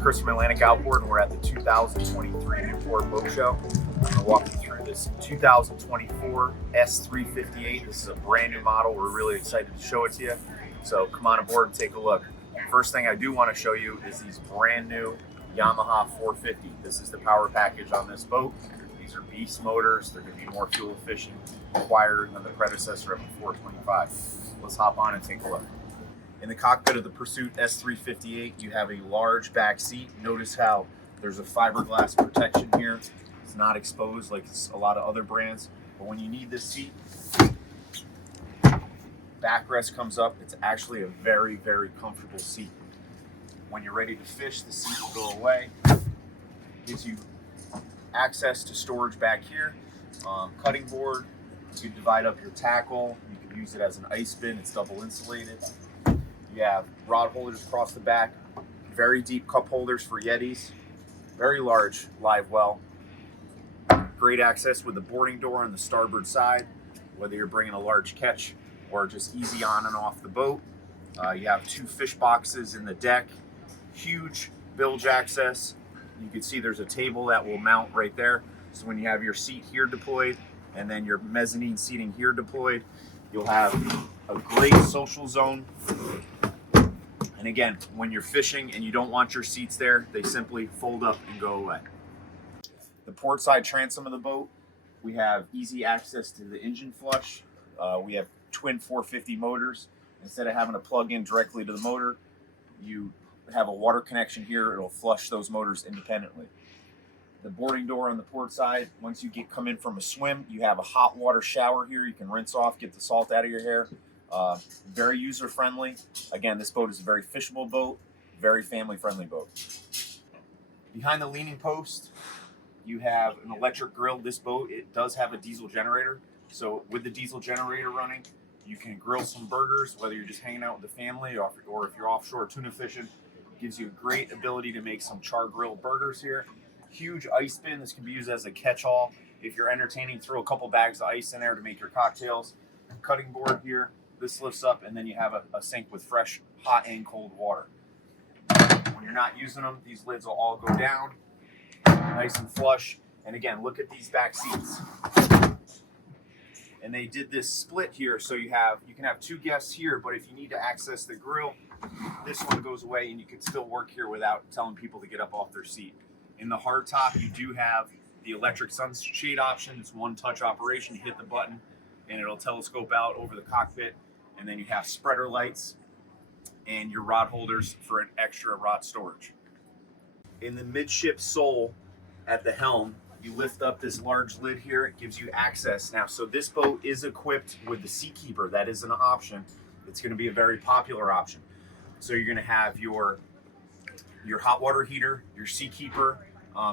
Chris from Atlantic Outboard, and we're at the 2023 Newport Boat Show. I'm going to walk you through this 2024 S358. This is a brand new model. We're really excited to show it to you. So come on aboard and take a look. First thing I do want to show you is these brand new Yamaha 450. This is the power package on this boat. These are beast motors. They're going to be more fuel efficient, quieter than the predecessor of the 425. Let's hop on and take a look. In the cockpit of the Pursuit S358, you have a large back seat. Notice how there's a fiberglass protection here. It's not exposed like a lot of other brands. But when you need this seat, backrest comes up. It's actually a very, very comfortable seat. When you're ready to fish, the seat will go away. Gives you access to storage back here. Cutting board. You can divide up your tackle. You can use it as an ice bin. It's double insulated. You have rod holders across the back, very deep cup holders for Yetis, very large live well. Great access with the boarding door on the starboard side, whether you're bringing a large catch or just easy on and off the boat. You have two fish boxes in the deck, huge bilge access. You can see there's a table that will mount right there. So when you have your seat here deployed and then your mezzanine seating here deployed, you'll have a great social zone. And again, when you're fishing and you don't want your seats there, they simply fold up and go away. The port side transom of the boat, we have easy access to the engine flush. We have twin 450 motors. Instead of having to plug in directly to the motor, you have a water connection here. It'll flush those motors independently. The boarding door on the port side, once you come in from a swim, you have a hot water shower here. You can rinse off, get the salt out of your hair. Very user-friendly. Again, this boat is a very fishable boat, very family-friendly boat. Behind the leaning post, you have an electric grill. This boat, it does have a diesel generator. So with the diesel generator running, you can grill some burgers, whether you're just hanging out with the family or if you're offshore tuna fishing. It gives you a great ability to make some char grilled burgers here. Huge ice bin. This can be used as a catch-all. If you're entertaining, throw a couple bags of ice in there to make your cocktails. Cutting board here. This lifts up, and then you have a sink with fresh, hot and cold water. When you're not using them, these lids will all go down, nice and flush. And again, look at these back seats. And they did this split here, so you can have two guests here, but if you need to access the grill, this one goes away, and you can still work here without telling people to get up off their seat. In the hardtop, you do have the electric sunshade option. It's one-touch operation. You hit the button, and it'll telescope out over the cockpit. And then you have spreader lights and your rod holders for an extra rod storage. In the midship sole at the helm, you lift up this large lid here. It gives you access. Now, so this boat is equipped with the Seakeeper. That is an option. It's going to be a very popular option. So you're going to have your hot water heater, your Seakeeper,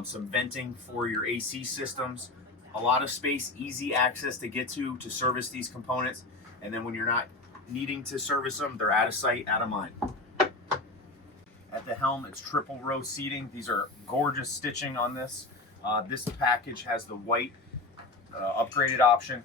some venting for your AC systems, a lot of space, easy access to get to service these components. And then when you're not needing to service them, they're out of sight, out of mind. At the helm, it's triple row seating. These are gorgeous stitching on this. This package has the white upgraded option.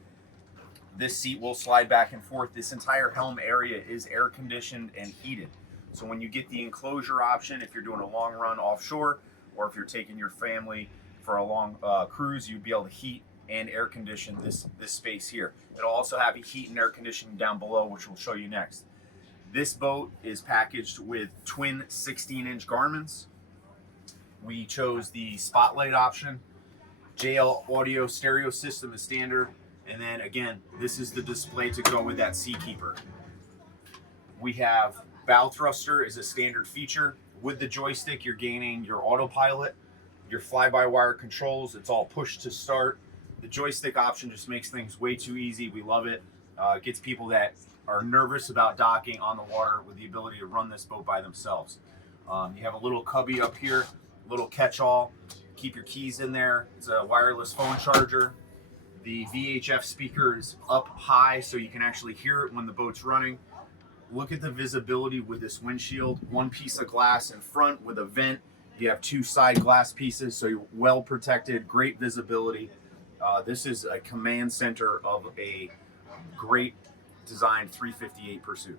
This seat will slide back and forth. This entire helm area is air conditioned and heated. So when you get the enclosure option, if you're doing a long run offshore, or if you're taking your family for a long cruise, you'd be able to heat and air condition this space here. It'll also have a heat and air conditioning down below, which we'll show you next. This boat is packaged with twin 16-inch Garmins. We chose the Spotlight option. JL audio stereo system is standard. And then again, this is the display to go with that Seakeeper. We have bow thruster is a standard feature. With the joystick, you're gaining your autopilot, your fly-by-wire controls. It's all push to start. The joystick option just makes things way too easy. We love it. It gets people that are nervous about docking on the water with the ability to run this boat by themselves. You have a little cubby up here, a little catch-all. Keep your keys in there. It's a wireless phone charger. The VHF speaker is up high so you can actually hear it when the boat's running. Look at the visibility with this windshield. One piece of glass in front with a vent. You have two side glass pieces, so you're well protected, great visibility. This is a command center of a great designed 358 Pursuit.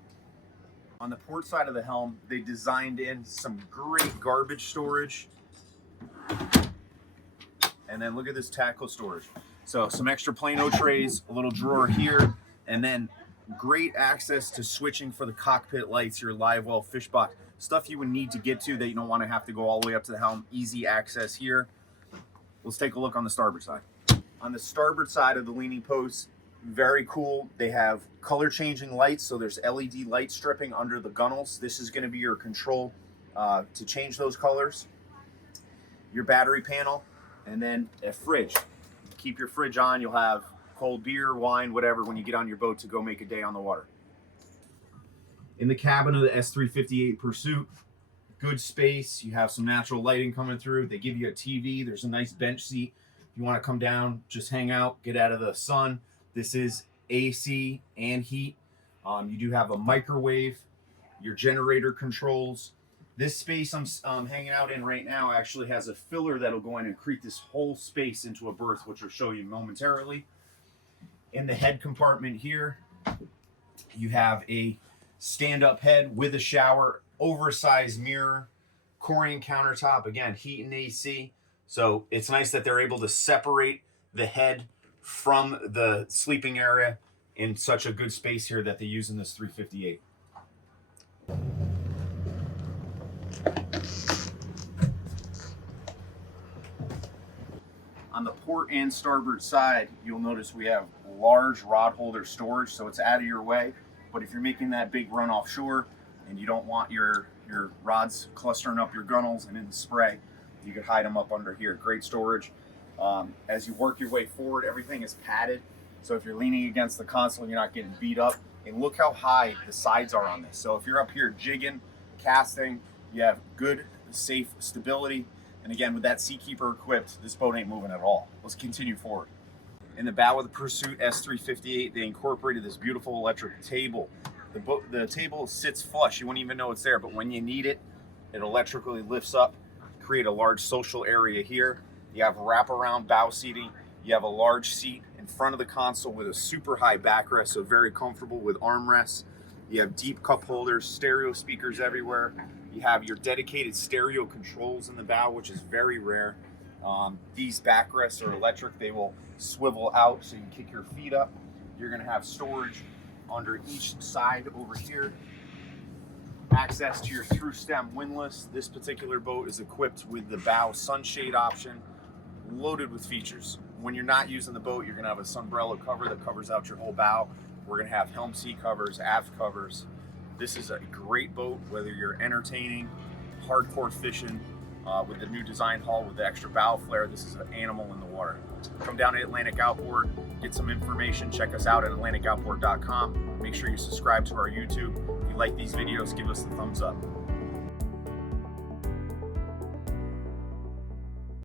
On the port side of the helm, they designed in some great garbage storage. And then look at this tackle storage. So some extra Plano trays, a little drawer here, and then great access to switching for the cockpit lights, your live well fish box, stuff you would need to get to that you don't want to have to go all the way up to the helm. Easy access here. Let's take a look on the starboard side. On the starboard side of the leaning post, very cool. They have color changing lights, so there's LED light stripping under the gunnels. This is going to be your control to change those colors. Your battery panel, and then a fridge. Keep your fridge on. You'll have cold beer, wine, whatever when you get on your boat to go make a day on the water. In the cabin of the S358 Pursuit, good space. You have some natural lighting coming through. They give you a TV. There's a nice bench seat. If you want to come down, just hang out, get out of the sun. This is AC and heat. You do have a microwave, your generator controls. This space I'm hanging out in right now actually has a filler that'll go in and create this whole space into a berth, which will show you momentarily. In the head compartment here, you have a stand-up head with a shower, oversized mirror, Corian countertop, again, heat and AC. So it's nice that they're able to separate the head from the sleeping area in such a good space here that they use in this 358. On the port and starboard side, you'll notice we have large rod holder storage, so it's out of your way. But if you're making that big run offshore and you don't want your rods clustering up your gunnels and in the spray, you could hide them up under here. Great storage. As you work your way forward, everything is padded. So if you're leaning against the console, you're not getting beat up. And look how high the sides are on this. So if you're up here jigging, casting, you have good, safe stability. And again, with that Seakeeper equipped, this boat ain't moving at all. Let's continue forward. In the bow of the Pursuit S358, they incorporated this beautiful electric table. The table sits flush. You wouldn't even know it's there, but when you need it, it electrically lifts up, create a large social area here. You have wraparound bow seating. You have a large seat in front of the console with a super high backrest, so very comfortable with armrests. You have deep cup holders, stereo speakers everywhere. You have your dedicated stereo controls in the bow, which is very rare. These backrests are electric. They will swivel out so you can kick your feet up. You're going to have storage under each side over here. Access to your through stem windlass. This particular boat is equipped with the bow sunshade option, loaded with features. When you're not using the boat, you're going to have a sunbrella cover that covers out your whole bow. We're going to have helm seat covers, aft covers. This is a great boat, whether you're entertaining, hardcore fishing, with the new design hull with the extra bow flare. This is an animal in the water. Come down to Atlantic Outboard, get some information, check us out at atlanticoutboard.com. Make sure you subscribe to our YouTube. If you like these videos, give us a thumbs up.